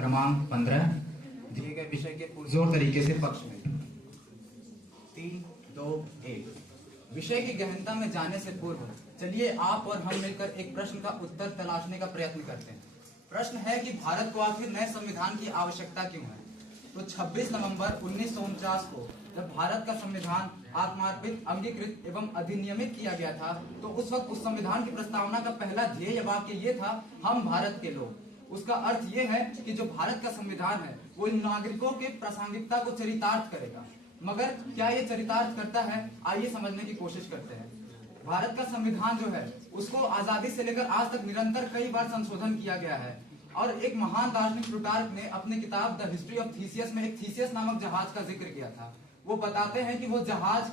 क्रमांक 15 दिए गए विषय के पुरजोर तरीके से पक्ष में। 3, 2, 1। विषय की गहनता में जाने से पूर्व चलिए आप और हम मिलकर एक प्रश्न का उत्तर तलाशने का प्रयत्न करते हैं। प्रश्न है कि भारत को आखिर नए संविधान की आवश्यकता क्यों है। तो 26 नवंबर 1949 को जब भारत का संविधान आत्मार्पित, अंगीकृत एवं अधिनियमित किया गया था, तो उस वक्त उस संविधान की प्रस्तावना का पहला ध्येय वाक्य ये था, हम भारत के लोग। उसका अर्थ ये है कि जो भारत का संविधान है वो इन नागरिकों के प्रासंगिकता को चरितार्थ करेगा। मगर क्या ये चरितार्थ करता है, आइए समझने की कोशिश करते हैं। भारत का संविधान जो है उसको आजादी से लेकर आज तक निरंतर कई बार संशोधन किया गया है। और एक महान दार्शनिक प्लूटार्क ने अपने किताब द हिस्ट्री ऑफ थीसियस में एक थीसियस नामक जहाज का जिक्र किया था। वो बताते हैं कि वो जहाज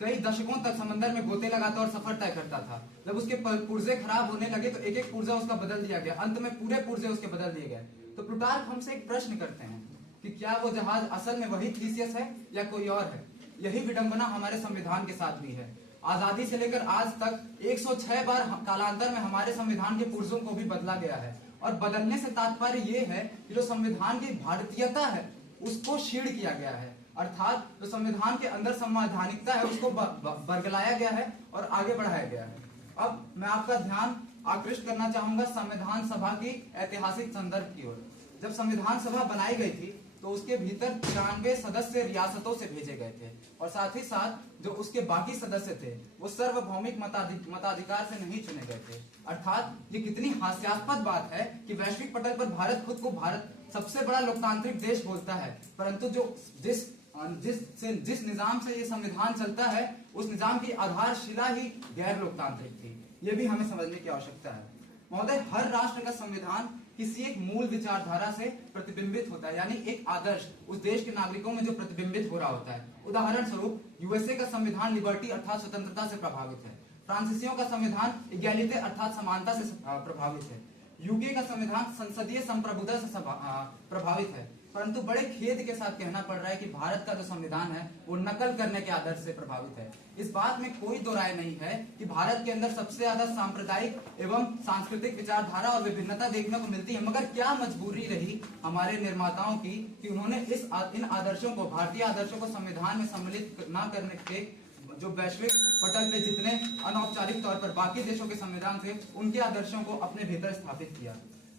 कई दशकों तक समंदर में गोते लगाता और सफर तय करता था। जब उसके पुर्जे खराब होने लगे तो एक एक पुर्जा उसका बदल दिया गया, अंत में पूरे पुर्जे उसके बदल दिए गए। तो प्लूटार्क हमसे एक प्रश्न करते हैं कि क्या वो जहाज असल में वही थीसियस है या कोई और है। यही विडंबना हमारे संविधान के साथ भी है। आजादी से लेकर आज तक 106 बार कालांतर में हमारे संविधान के पुर्जों को भी बदला गया है। और बदलने से तात्पर्य ये है कि जो संविधान की भारतीयता है उसको क्षीण किया गया है, अर्थात जो संविधान के अंदर संवैधानिकता है उसको बरगलाया गया है और आगे बढ़ाया गया है। अब मैं आपका ध्यान आकृष्ट करना चाहूंगा संविधान सभा की ऐतिहासिक संदर्भ की ओर। जब संविधान सभा बनाई गई थी तो उसके भीतर 93 सदस्य रियासतों से भेजे गए थे और साथ ही साथ जो उसके बाकी सदस्य थे वो सार्वभौमिक मताधिकार से नहीं चुने गए थे। अर्थात ये कितनी हास्यास्पद बात है कि वैश्विक पटल पर भारत खुद को भारत सबसे बड़ा लोकतांत्रिक देश बोलता है, परंतु जिस निजाम से ये संविधान चलता है उस निजाम की आधारशिला ही गैर लोकतांत्रिक थी। ये भी हमें समझने की आवश्यकता है। महोदय, हर राष्ट्र का संविधान किसी एक मूल विचारधारा से प्रतिबिंबित होता है, यानी एक आदर्श उस देश के नागरिकों में जो प्रतिबिंबित हो रहा होता है। उदाहरण स्वरूप यूएसए का संविधान लिबर्टी अर्थात स्वतंत्रता से प्रभावित है। फ्रांसीसियों का संविधान इक्वालिटी अर्थात समानता से प्रभावित है। यूके का संविधान संसदीय संप्रभुता से प्रभावित है। परंतु बड़े खेद के साथ कहना पड़ रहा है कि भारत का जो संविधान है वो नकल करने के आदर्श से प्रभावित है। इस बात में कोई दो राय नहीं है कि भारत के अंदर सबसे ज्यादा सांप्रदायिक एवं सांस्कृतिक विचारधारा और विभिन्नता देखने को मिलती है। मगर क्या मजबूरी रही हमारे निर्माताओं की कि उन्होंने इन आदर्शों को, भारतीय आदर्शों को संविधान में सम्मिलित न करने के जो वैश्विक पटल पे जितने अनौपचारिक तौर पर बाकी देशों के संविधान थे उनके आदर्शों को अपने भीतर स्थापित किया।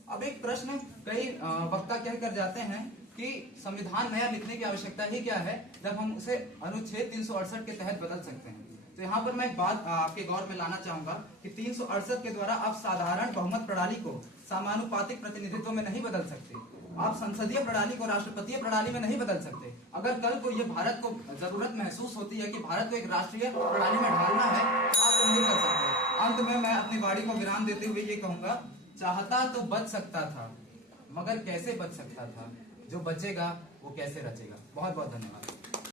अब एक प्रश्न कई वक्ता कह कर जाते हैं कि संविधान नया लिखने की आवश्यकता ही क्या है जब हम उसे अनुच्छेद 368 के तहत बदल सकते हैं। तो यहाँ पर मैं एक बात आपके गौर में लाना चाहूंगा कि 368 के द्वारा आप साधारण बहुमत प्रणाली को समानुपातिक प्रतिनिधित्व में नहीं बदल सकते। आप संसदीय प्रणाली को राष्ट्रपतीय प्रणाली में नहीं बदल सकते। अगर कल को ये भारत को जरूरत महसूस होती है कि भारत को एक राष्ट्रीय प्रणाली में ढालना है तो आप नहीं कर सकते। अंत में मैं अपनी वाणी को विराम देते हुए ये कहूंगा, चाहता तो बच सकता था मगर कैसे बच सकता था, जो बचेगा वो कैसे रचेगा। बहुत बहुत धन्यवाद।